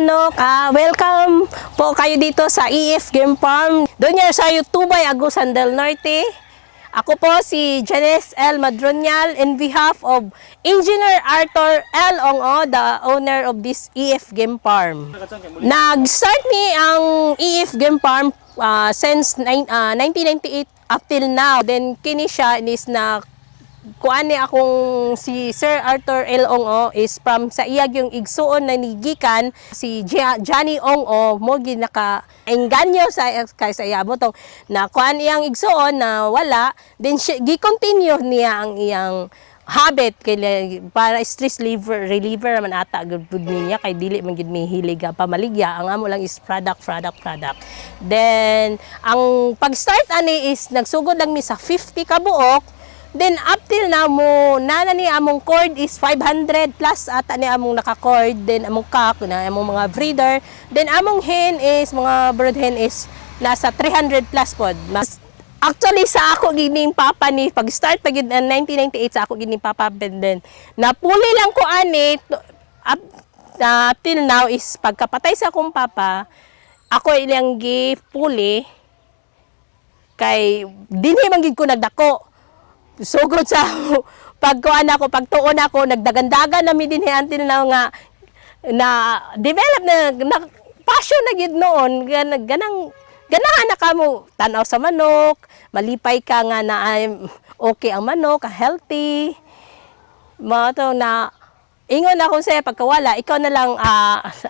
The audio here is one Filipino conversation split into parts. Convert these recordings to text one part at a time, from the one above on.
manok. Welcome po kayo dito sa EF Game Farm. Doon yan sa Tubay, Agusan del Norte. Ako po si Janice L. Madronial in behalf of Engineer Arthur L. Ongo, the owner of this EF Game Farm. Nag-start ni ang EF Game Farm since 1998 up till now. Then kini siya is na kuan ni akong si Sir Arthur L. Ongo is from sa iyag yung igsuon na nigikan si Johnny Ongo mo ginaka engganyo sa iyabo tong na kuan iyang igsuon na wala then gi-continue niya ang iyang habit kay para stress reliever man ata gud niya kay dili man gid mihilig pamaligya ang amo lang is product. Then ang pag-start ani is nagsugod lang mi sa 50 ka buok. Then up till now mo nana ni among cord is 500 plus ata ni among naka-cord, then among cock na among mga breeder, then among hen is mga brood hen is nasa 300 plus pod. Actually sa ako gining papa ni pag-start pag 1998 sa ako gining papa then napuli lang ko ani up till now is pagkapatay sa akong papa ako ilang gipuli kay dinhi man gid ko nagdako. Sugod sa pagkuan ako, pagtuon ako, nagdagandagan na mi dinhi until now nga na develop na passion na gid noon ganahan na kamo tanaw sa manok, malipay ka nga na okay ang manok, healthy. Mo to na ingon ako sa pagkawala, ikaw na lang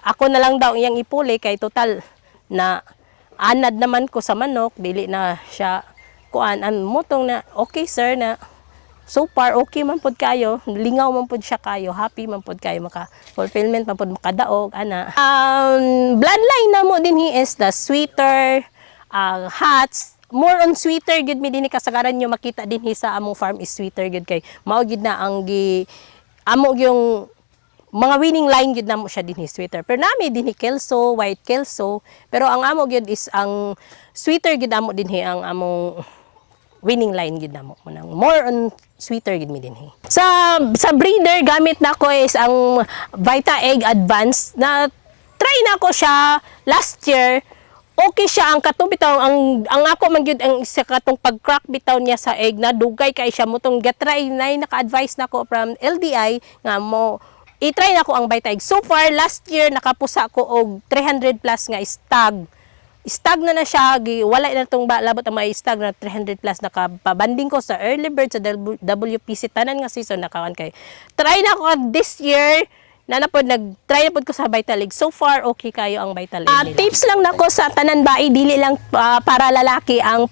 ako na lang daw iyang ipuli kay total na anad naman ko sa manok, dili na siya kuan an motong na okay sir na so far okay man pod kayo, lingaw man pod siya kayo, happy man pod kayo, maka fulfillment man pod makadaog ana. Bloodline na mo dinhi is the sweeter hats, more on sweeter gud mi dinhi kasagaran nyo makita dinhi sa among farm is sweeter gud kay mao gid na ang amo yung mga winning line gud namo siya dinhi sweeter. Pero nami dinhi kelso, white kelso, pero ang amo gud is ang sweeter gud amo dinhi ang among winning line gid namo. More on sweeter gid mi dinhi. Sa breeder gamit nako is ang Vita Egg Advance na try nako siya last year. Okay siya ang katong bitaw ang ako man gyud ang isa katong pag-crack bitaw niya sa egg na dugay kay siya motong gatry na naka-advise nako from LDI nga mo i-try nako ang Vita Egg. So far last year nakapusa ko og 300 plus nga stag na siya, wala na itong labot ang may stag na 300 plus, nakapabanding ko sa early bird sa WPC, tanan nga season, nakawan kay. Try na ko this year, nag-try na po ko sa Vital Egg. So far, okay kayo ang Vital Egg nila. Tips lang nako sa tanan bae, dili lang para lalaki ang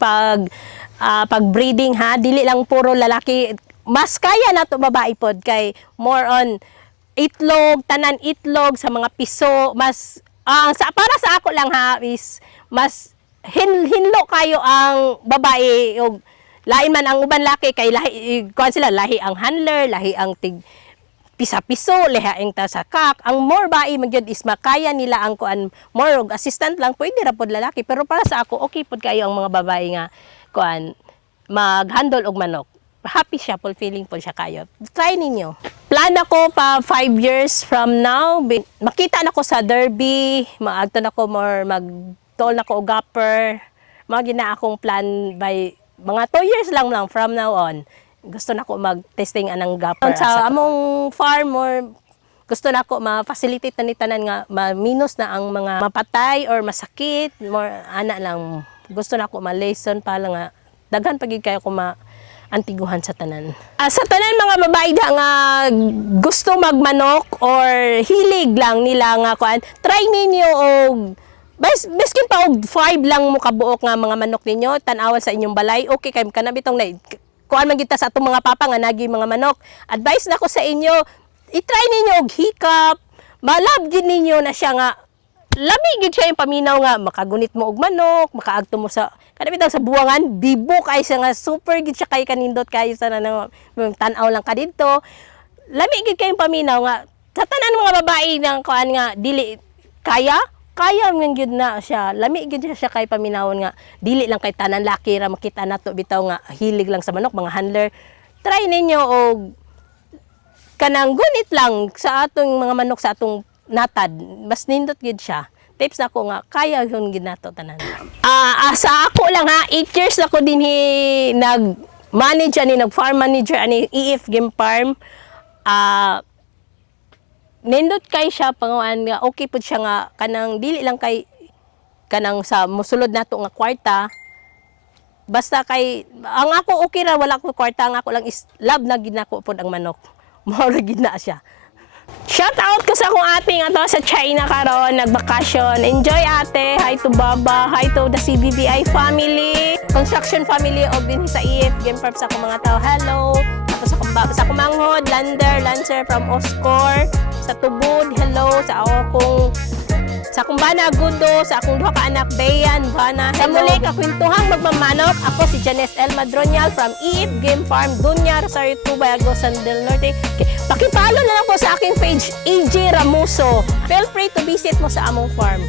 pag-breeding ha, dili lang puro lalaki, mas kaya na to babae pod, kay more on itlog, tanan itlog sa mga piso, mas para sa ako lang ha is mas hinlo kayo ang babae og lain man ang uban laki kay lahi kuan sila lahi ang handler, lahi ang tig pisa-piso, lahi ang ta sa kak. Ang more bae man gyud is makaya nila ang kuan more og assistant lang pwede ra pod lalaki, pero para sa ako okay pod kayo ang mga babae nga kuan mag-handle og manok. Happy siya, fulfilling po siya kayo. Try ninyo. Plan ako pa 5 years from now, makita na ko sa Derby, maagto na ko more, mag-tol na ko o gapper, mga gina akong plan by mga 2 years lang from now on. Gusto na ko mag-testing anang gapper. Sa among farm, more, gusto na ko ma-facilitate na ni tanan nga ma-minus na ang mga mapatay or masakit, more ana lang. Gusto na ko ma-lesson pa lang nga, daghan pagid kayo ko antiguhan sa tanan. Sa tanan mga babae nga gusto magmanok or hilig lang nila nga kuan, try ninyo og biskin pa og 5 lang mo kabuok nga mga manok ninyo, tan-awan sa inyong balay. Okay kay kana bitong na kuan man kita sa atong mga papa nga nagi mga manok. Advice nako sa inyo, i-try ninyo og hikap, malab gid ninyo na siya nga lami gid siya yung paminaw nga makagunit mo og manok, makaagto mo sa kada bitaw sa buwangan, bibo kay siya nga super gid siya kay kanindot kayo sa tan-aw lang ka didto. Lami gid kay yung paminaw nga sa tanan mga babae nang kuan nga dili kaya man gid na siya. Lami gid siya kay paminawon nga dili lang kay tanan laki ra makita nato bitaw nga hilig lang sa manok, mga handler. Try ninyo og kanang gunit lang sa atong mga manok sa atong natad. Bas nindot gid siya. Tips na ko nga, kaya yun ginato tanan. Sa ako lang ha, 8 years na ko din nag-manage ani, nag-farm manager ani EF Game Farm. Nindot kay siya panguan nga okay pud siya nga kanang dili lang kay kanang sa mosulod nato nga kwarta. Basta kay ang ako okay ra wala ko kwarta, ang ako lang is love na gid nako pud ang manok. Mao ra gid na siya. Shout out ko sa akong ate nga to sa China karon nagbakasyon. Enjoy ate. Hi to Baba. Hi to the CBBI family. Construction family of din sa EF Game Farm sa akong mga tao. Hello. Tapos sa akong manghod, Lancer from Oscor. Sa Tubod, hello. Sa akong bana Gudo, sa akong duha ka anak Bayan, bana. Sa muli kakwentuhang magmamanok, ako si Janice L. Madronial from EF Game Farm, Dunya, Rosario, Tubay, Agusan del Norte. Pakipalo na lang po sa aking page, AJ Ramuso. Feel free to visit mo sa among farm.